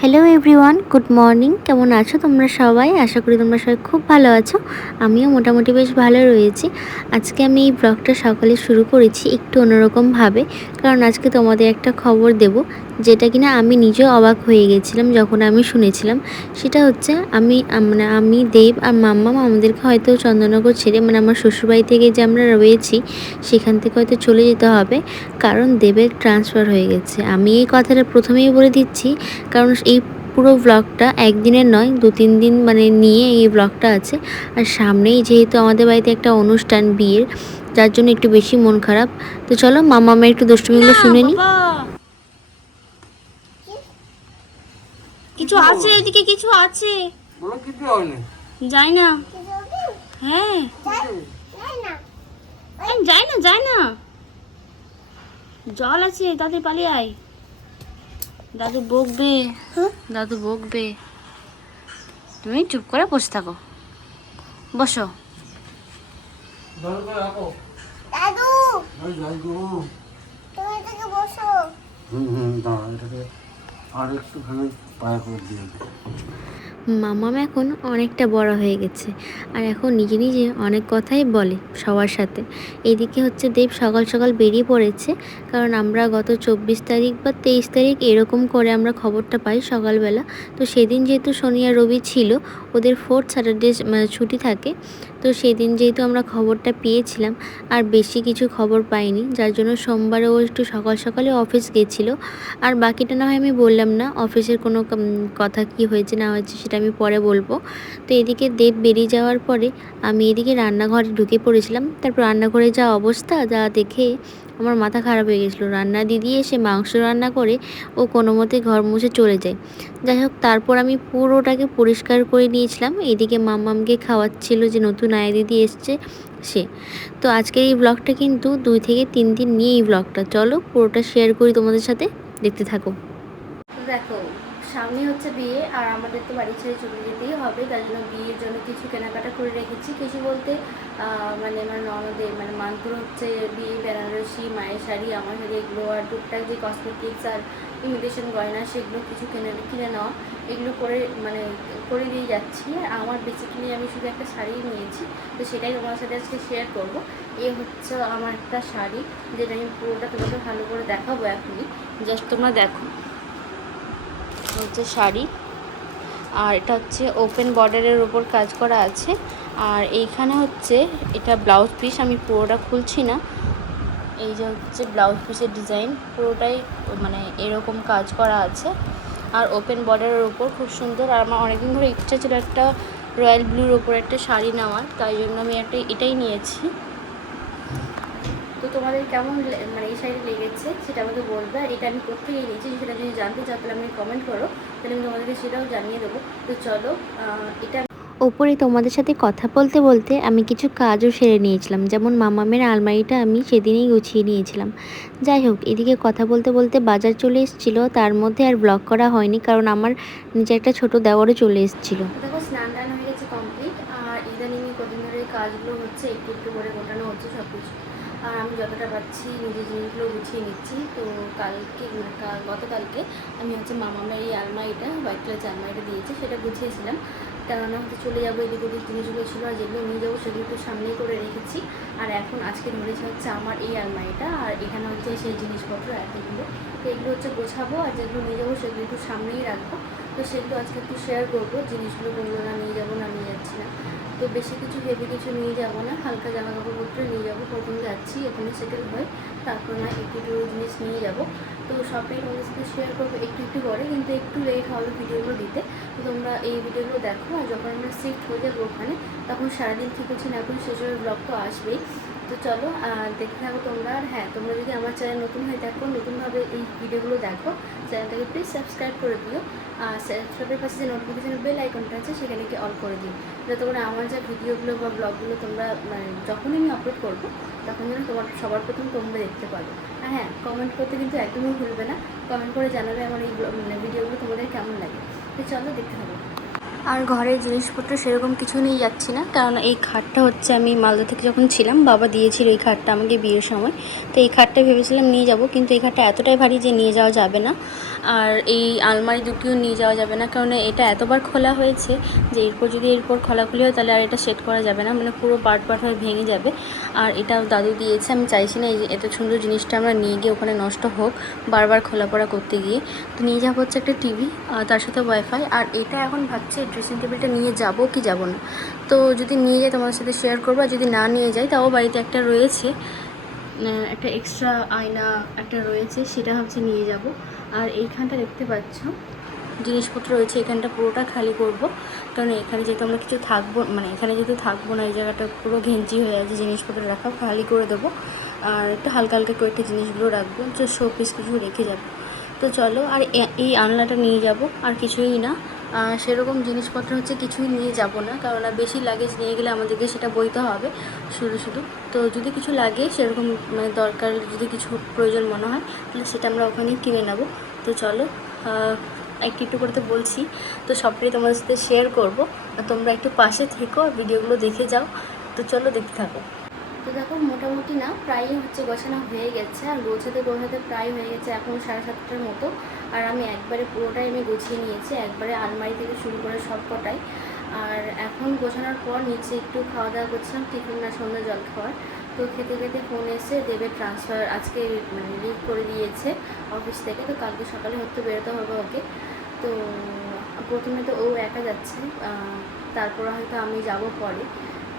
Hello everyone good morning কেমন আছো তোমরা সবাই? আশা করি তোমরা সবাই খুব ভালো আছো। আমিও মোটামুটি বেশ ভালো রয়েছি। আজকে আমি এই ব্লগটা সকালে শুরু করেছি একটু অন্যরকমভাবে। কারণ আজকে তোমাদের একটা খবর দেব। যেটা কিনা আমি নিজেও অবাক হয়ে গেছিলাম যখন আমি শুনেছিলাম। সেটা হচ্ছে আমি মানে আমি দেব আর মাম্মা আমাদেরকে হয়তো চন্দননগর ছেড়ে মানে আমার শ্বশুরবাড়ি থেকে যে আমরা রয়েছি সেখান থেকে হয়তো চলে যেতে হবে। কারণ দেবের ট্রান্সফার হয়ে গেছে। আমি এই কথাটা প্রথমেই বলে দিচ্ছি কারণ এই পুরো ব্লগটা একদিনের নয় দু তিন দিন মানে নিয়ে এই ব্লগটা আছে। আর সামনেই যেহেতু আমাদের বাড়িতে একটা অনুষ্ঠান বিয়ের যার জন্য একটু বেশি মন খারাপ। তো চলো মামা আমার একটু দুষ্টুমিগুলো শুনে নিই। কিছু আছে? এদিকে কিছু আছে? বলো কিছু হয়নি। যাই না। হ্যাঁ। এই, যাই না যাই না। জল আছে দাদু পালিয়ে আয়। দাদু বকবে। দাদু বকবে। তুমি চুপ করে বসে থাকো। বসো। দাদু! তুমি এদিকে বসো। হুম হুম দাঁড়া এটাকে আর একটুখানি পায়ে করে দিয়ে। মামাম এখন অনেকটা বড় হয়ে গেছে আর এখন নিজে নিজে অনেক কথাই বলে সবার সাথে এদিকে হচ্ছে দেব সকাল সকাল বেরিয়ে পড়েছে, কারণ আমরা গত চব্বিশ তারিখ বা তেইশ তারিখ এরকম করে আমরা খবরটা পাই সকালবেলা তো সেদিন যেহেতু শনি আর রবি ছিল ওদের ফোর্থ স্যাটারডে ছুটি থাকে। তো সেদিন যেহেতু আমরা খবরটা পেয়েছিলাম, আর বেশি কিছু খবর পাইনি, যার জন্য সোমবারে ও একটু সকাল সকালে অফিস গেছিল। আর বাকিটা না হয় আমি বললাম না অফিসের কোনো কথা কি হয়েছে না হয়েছে সেটা আমি পরে বলব। তো এদিকে দেব বেরিয়ে যাওয়ার পরে আমি এদিকে রান্নাঘরে ঢুকে পড়েছিলাম। তারপর রান্নাঘরে যা অবস্থা, যা দেখে আমার মাথা খারাপ হয়ে গেছিল। রান্না দিদি এসে মাংস রান্না করে ও কোনো মতে ঘর মুছে চলে যায়। যাই হোক, তারপর আমি পুরোটাকে পরিষ্কার করে নিয়েছিলাম। এদিকে মামামকে খাওয়াচ্ছিল যে নতুন আয়া দিদি এসছে, সে। তো আজকের এই ব্লগটা কিন্তু দুই থেকে তিন দিন নিয়ে এই ব্লগটা চলো পুরোটা শেয়ার করি তোমাদের সাথে। দেখতে থাকো। সামনে হচ্ছে বিয়ে, আর আমাদের তো বাড়ি ছেড়ে চলে যেতেই হবে তার জন্য বিয়ের জন্য কিছু কেনাকাটা করে রেখেছি। কিছু বলতে মানে আমার ননদের মানে মানপুর হচ্ছে বিয়ে, বেনারসি, মায়ের শাড়ি, আমার শাড়ি এগুলো, আর টুকটাক যে কসমেটিক্স আর ইমিটেশন গয়না, সেগুলো কিছু কিনে কিনে নেওয়া এগুলো করে মানে করে দিয়ে যাচ্ছি। আমার বেসিক্যালি আমি শুধু একটা শাড়ি নিয়েছি, তো সেটাই তোমার সাথে আজকে শেয়ার করব। এ হচ্ছে আমার একটা শাড়ি, যেটা আমি পুরোটা তোমাকে ভালো করে দেখাবো এখনই। জাস্ট তোমরা দেখো। হচ্ছে শাড়ি। আর এটা হচ্ছে ওপেন বর্ডারের ওপর কাজ করা আছে। আর এইখানে হচ্ছে এটা ব্লাউজ পিস আমি পুরোটা খুলছি না। এই যে হচ্ছে ব্লাউজ পিসের ডিজাইন পুরোটাই মানে এরকম কাজ করা আছে। আর ওপেন বর্ডারের ওপর খুব সুন্দর, আর আমার অনেকদিন ধরে ইচ্ছা ছিল একটা রয়্যাল ব্লুর ওপর একটা শাড়ি নেওয়ার, তাই জন্য আমি একটা এটাই নিয়েছি। তো তোমাদের কেমন মানে এই শাড়ি লেগেছে সেটা আমাকে বলবে আর এটা আমি কোথেকে নিয়েছি সেটা যদি জানতে চাও তাহলে আমি কমেন্ট করো তাহলে আমি তোমাদেরকে সেটাও জানিয়ে দেবো। তো চলো এটা ওপরে তোমাদের সাথে কথা বলতে বলতে আমি কিছু কাজও সেরে নিয়েছিলাম যেমন মামামের আলমারিটা আমি সেদিনেই গুছিয়ে নিয়েছিলাম। যাই হোক এদিকে কথা বলতে বলতে বাজার চলে এসেছিল তার মধ্যে আর ব্লগ করা হয়নি কারণ আমার নিচে একটা ছোট দেওয়ারও চলে এসেছিল। দেখো স্নান টান হয়ে গেছে কমপ্লিট আর ইদানিং কদিন ধরে কাজগুলো হচ্ছে একটু একটু করে গোটানো হচ্ছে সব কিছু আর আমি যতটা পাচ্ছি নিজের জিনিসগুলো গুছিয়ে নিচ্ছি। তো কালকে মানে গতকালকে আমি হচ্ছে মামামের এই আলমারিটা হোয়াইট কালার যে আলমারিটা দিয়েছে, সেটা গুছিয়েছিলাম। কেননা হচ্ছে চলে যাব এদিক ওদিক, জিনিসগুলো ছিল আর যেগুলো নিয়ে যাব সেগুলো একটু সামনেই করে রেখেছি। আর এখন আজকে ধরেছে হচ্ছে আমার এই আলমারিটা, আর এখানে হচ্ছে সেই জিনিসপত্র এতগুলো তো এগুলো হচ্ছে গোছাবো আর যেগুলো নিয়ে যাব সেগুলো একটু সামনেই রাখব। তো সেগুলো আজকে একটু শেয়ার করব, জিনিসগুলো কোনগুলো না নিয়ে যাব না নিয়ে যাচ্ছি না। তো বেশি কিছু হেভি কিছু নিয়ে যাব না, হালকা জামা কাপড়পত্র নিয়ে যাব। প্রথম যাচ্ছি ওখানে সেটেল হয়ে, তারপর না একটু একটু জিনিস নিয়ে যাব। তো সবটাই তোমাদের সাথে শেয়ার করব একটু একটু করে, কিন্তু একটু লেট হবে ভিডিওগুলো দিতে। তো তোমরা এই ভিডিওগুলো দেখো, আর যখন আমরা শিফট হয়ে যাব ওখানে, তখন সারাদিন ঠিক করছি না এখন সেসবের ব্লগ তো আসবেই। তো চলো আর দেখতে থাকো তোমরা। আর হ্যাঁ তোমরা যদি আমার চ্যানেল নতুন হয়ে থাকো, নতুনভাবে এই ভিডিওগুলো দেখো চ্যানেলটাকে প্লিজ সাবস্ক্রাইব করে দিও। আর সাবস্ক্রাইবের পাশে যে নোটিফিকেশান বেল আইকনটা আছে, সেখানে কি অল করে দিও। যাতে করে আমার যা ভিডিওগুলো বা ব্লগগুলো তোমরা মানে যখনই আমি আপলোড করব, তখন যেন তোমার সবার প্রথম তোমরা দেখতে পারো। আর হ্যাঁ কমেন্ট করতে কিন্তু একদমই ভুলবে না। কমেন্ট করে জানাবে আমার এই মানে ভিডিওগুলো তোমাদের কেমন লাগে। তো চলো, দেখতে থাকো। আর ঘরের জিনিসপত্র সেরকম কিছু নিয়ে যাচ্ছি না। কারণ এই খাটটা হচ্ছে আমি মালদা থেকে যখন ছিলাম, বাবা দিয়েছিল এই খাটটা আমাকে বিয়ের সময়। তো এই খাটটা ভেবেছিলাম নিয়ে যাব, কিন্তু এই খাটটা এতটাই ভারী যে নিয়ে যাওয়া যাবে না। আর এই আলমারি দুটিও নিয়ে যাওয়া যাবে না, কারণ এটা এতবার খোলা হয়েছে যে এরপর যদি এরপর খোলাখুলি হয় তাহলে আর এটা সেট করা যাবে না মানে পুরো পার্ট পার্ট হয়ে ভেঙে যাবে। আর এটা দাদু দিয়েছে, আমি চাইছি না এই এত সুন্দর জিনিসটা আমরা নিয়ে গিয়ে ওখানে নষ্ট হোক, বারবার খোলাপড়া করতে গিয়ে। তো নিয়ে যাব হচ্ছে একটা টিভি তার সাথে ওয়াইফাই আর এটা এখন ভাবছি ড্রেসিং টেবিলটা নিয়ে যাব কি যাব না। তো যদি নিয়ে যাই তোমাদের সাথে শেয়ার করব, আর যদি না নিয়ে যাই, তাও বাড়িতে একটা রয়েছে। একটা এক্সট্রা আয়না একটা রয়েছে, সেটা হচ্ছে নিয়ে যাব। আর এইখানটা দেখতে পাচ্ছ, জিনিসপত্র রয়েছে, এখানটা পুরোটা খালি করব। কারণ এখানে যেহেতু আমরা কিছু থাকব মানে এখানে যেহেতু থাকব না, এই জায়গাটা পুরো ঘেঞ্চি হয়ে আছে, জিনিসপত্র রাখা খালি করে দেবো। আর একটু হালকা হালকা কয়েকটা জিনিসগুলো রাখব শো পিস কিছু রেখে যাব। তো চলো, আর এই আনলাটা নিয়ে যাব, আর কিছুই না। সেরকম জিনিসপত্র হচ্ছে কিছুই নিয়ে যাব না কারণ বেশি লাগেজ নিয়ে গেলে আমাদেরকে সেটা বইতে হবে, শুধু শুধু। তো যদি কিছু লাগে, সেরকম মানে দরকার যদি কিছু প্রয়োজন মনে হয়, তাহলে সেটা আমরা ওখানেই কিনে নেব। তো চলো একটু একটু করে তো বলছি, তো সবটাই তোমাদের সাথে শেয়ার করব। তোমরা একটু পাশে থেকো ভিডিওগুলো দেখে যাও। তো চলো দেখতে থাকো। তো দেখো, মোটামুটি না প্রায়ই হচ্ছে গোছানো হয়ে গেছে। আর গোছাতে গোছাতে প্রায় হয়ে গেছে এখন সাড়ে সাতটার মতো। আর আমি একবারে পুরোটাই আমি গুছিয়ে নিয়েছি, একবারে আলমারি থেকে শুরু করে সব কটাই। আর এখন গোছানোর পর নিচে একটু খাওয়া দাওয়া করছিলাম, টিফিন না সন্ধ্যা জল খাওয়ার। তো খেতে খেতে ফোন এসে দেবের ট্রান্সফার আজকে মানে লিভ করে দিয়েছে অফিস থেকে। তো কালকে সকালে হয়তো বেরোতে হবে ওকে। তো প্রথমে তো ও একা যাচ্ছে তারপর হয়তো আমি যাব পরে।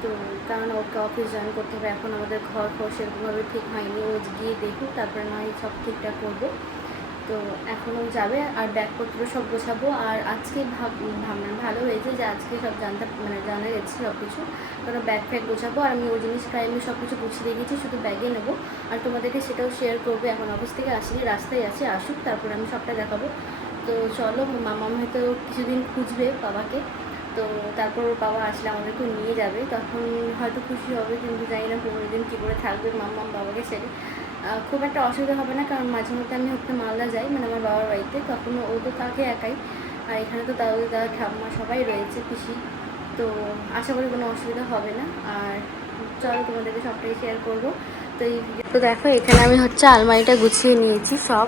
তো কারণ ওকে অফিস জয়েন করতে হবে, এখন আমাদের ঘর ফর সেরকমভাবে ঠিক হয়নি। ও গিয়ে দেখুক, তারপরে নয় সব ঠিকঠাক করব। তো এখন ও যাবে, আর ব্যাগপত্র সব গোছাবো। আর আজকে ভাব ভালো হয়েছে যে আজকে সব জানতে মানে জানা গেছে সব কিছু কারণ ব্যাগ ফ্যাগ গোছাবো, আর আমি ওই জিনিস প্রায় আমি সব কিছু গুছিয়ে রেখেছি, শুধু ব্যাগে নেব। আর তোমাদেরকে সেটাও শেয়ার করব, এখন অফিস থেকে আসিনি রাস্তায় আছে আসুক, তারপরে আমি সবটা দেখাবো। তো চলো, মামাম হয়তো কিছুদিন খুঁজবে বাবাকে। তো তারপর ওর বাবা আসলে আমাদেরকে নিয়ে যাবে। তখন হয়তো খুশি হবে, কিন্তু জানি না পনেরো দিন কী করে থাকবে মাম্মাম বাবাকে ছেড়ে। খুব একটা অসুবিধা হবে না, কারণ মাঝে মধ্যে আমি হচ্ছে মালদা যাই মানে আমার বাবার বাড়িতে। তখন ও তো থাকে একাই, আর এখানে তো দাদু দাদা ঠাম্মা সবাই রয়েছে পিসি। তো আশা করি কোনো অসুবিধা হবে না। আর চলো তোমাদেরকে সবটাই শেয়ার করব। তো এই তো দেখো, এখানে আমি হচ্ছে আলমারিটা গুছিয়ে নিয়েছি সব।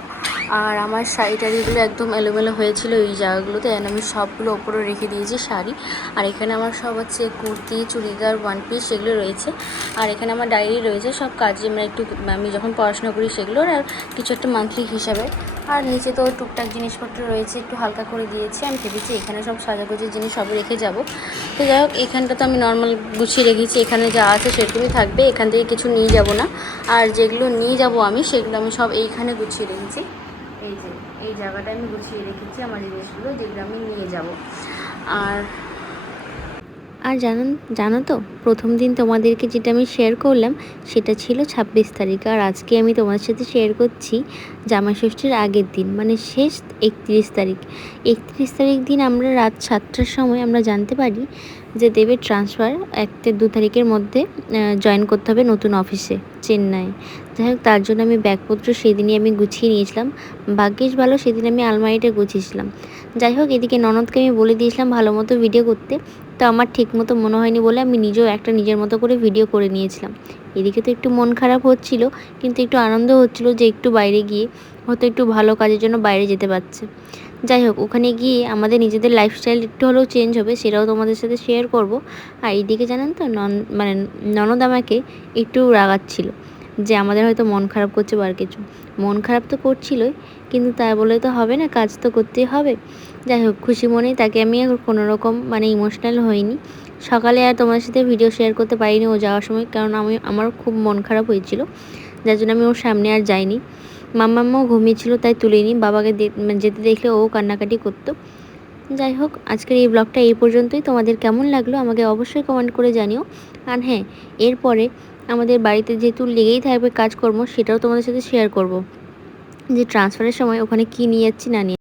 আর আমার শাড়ি টাড়িগুলো একদম এলোমেলো হয়েছিল এই জায়গাগুলোতে, and আমি সবগুলো ওপরে রেখে দিয়েছি শাড়ি। আর এখানে আমার সব হচ্ছে কুর্তি, চুড়িদার ওয়ান পিস সেগুলো রয়েছে। আর এখানে আমার ডায়েরি রয়েছে, সব কাজে মানে একটু, আমি যখন পড়াশোনা করি সেগুলোর, আর কিছু একটা মান্থলি হিসাবে। আর নিচে তো টুকটাক জিনিসপত্র রয়েছে, একটু হালকা করে দিয়েছি। আমি ভেবেছি এখানে সব সাজাগুজির জিনিস সব রেখে যাব। তো যাই হোক, এখানটা তো আমি নর্মাল গুছিয়ে রেখেছি, এখানে যা আছে সেরকমই থাকবে, এখান থেকে কিছু নিয়ে যাব না। আর যেগুলো নিয়ে যাব আমি, সেগুলো আমি সব এইখানে গুছিয়ে রেখেছি। এই যে এই জায়গাটা আমি গুছিয়ে রেখেছি আমার জিনিসগুলো যেগুলো আমি নিয়ে যাব। আর আর জানো জানো তো, প্রথম দিন তোমাদেরকে যেটা আমি শেয়ার করলাম, সেটা ছিল ছাব্বিশ তারিখ। আর আজকে আমি তোমাদের সাথে শেয়ার করছি জামা ষষ্ঠীর আগের দিন মানে শেষ একত্রিশ তারিখ। একত্রিশ তারিখ দিন আমরা রাত সাতটার সময় আমরা জানতে পারি যে দেবের ট্রান্সফার একটা দু তারিখের মধ্যে জয়েন করতে হবে নতুন অফিসে চেন্নাই। যাই হোক, তার জন্য আমি ব্যাগপত্র সেদিনই আমি গুছিয়ে নিয়েছিলাম। ভাগ্যিস ভালো, সেদিন আমি আলমারিটা গুছিয়েছিলাম। যাই হোক, এদিকে ননদকে আমি বলে দিয়েছিলাম ভালো মতো ভিডিও করতে। তো আমার ঠিক মতো মনে হয়নি বলে আমি নিজেও একটা নিজের মতো করে ভিডিও করে নিয়েছিলাম। এদিকে তো একটু মন খারাপ হচ্ছিল, কিন্তু একটু আনন্দ হচ্ছিল যে একটু বাইরে গিয়ে হয়তো একটু ভালো কাজের জন্য বাইরে যেতে পারছে। যাই হোক, ওখানে গিয়ে আমাদের নিজেদের লাইফস্টাইল একটু হলেও চেঞ্জ হবে, সেটাও তোমাদের সাথে শেয়ার করব। আর এইদিকে জানেন তো, নন মানে ননদ আমাকে একটু রাগাচ্ছিল যে আমাদের হয়তো মন খারাপ করছে বার কিছু। মন খারাপ তো করছিলই, কিন্তু তাই বলে তো হবে না, কাজ তো করতেই হবে। যাই হোক খুশি মনেই তাকে আমি কোনো রকম মানে ইমোশনাল হইনি। সকালে আর তোমার সাথে ভিডিও শেয়ার করতে পারিনি ও যাওয়ার সময়, কারণ আমি, আমার খুব মন খারাপ হয়েছিল। যার জন্য আমি ওর সামনে আর যাইনি। মাম্মাম্মাও ঘুমিয়েছিল, তাই তুলিনি। বাবাকে মানে যেতে দেখলে ও কান্নাকাটি করতো। যাই হোক আজকের এই ব্লগটা এই পর্যন্তই। তোমাদের কেমন লাগল আমাকে অবশ্যই কমেন্ট করে জানিও। আর হ্যাঁ এরপরে আমাদের বাড়িতে যেহেতু লেগেই থাকবে কাজকর্ম, সেটাও তোমাদের সাথে শেয়ার করব। যে ট্রান্সফারের সময় ওখানে কী নিয়ে যাচ্ছি না নিয়ে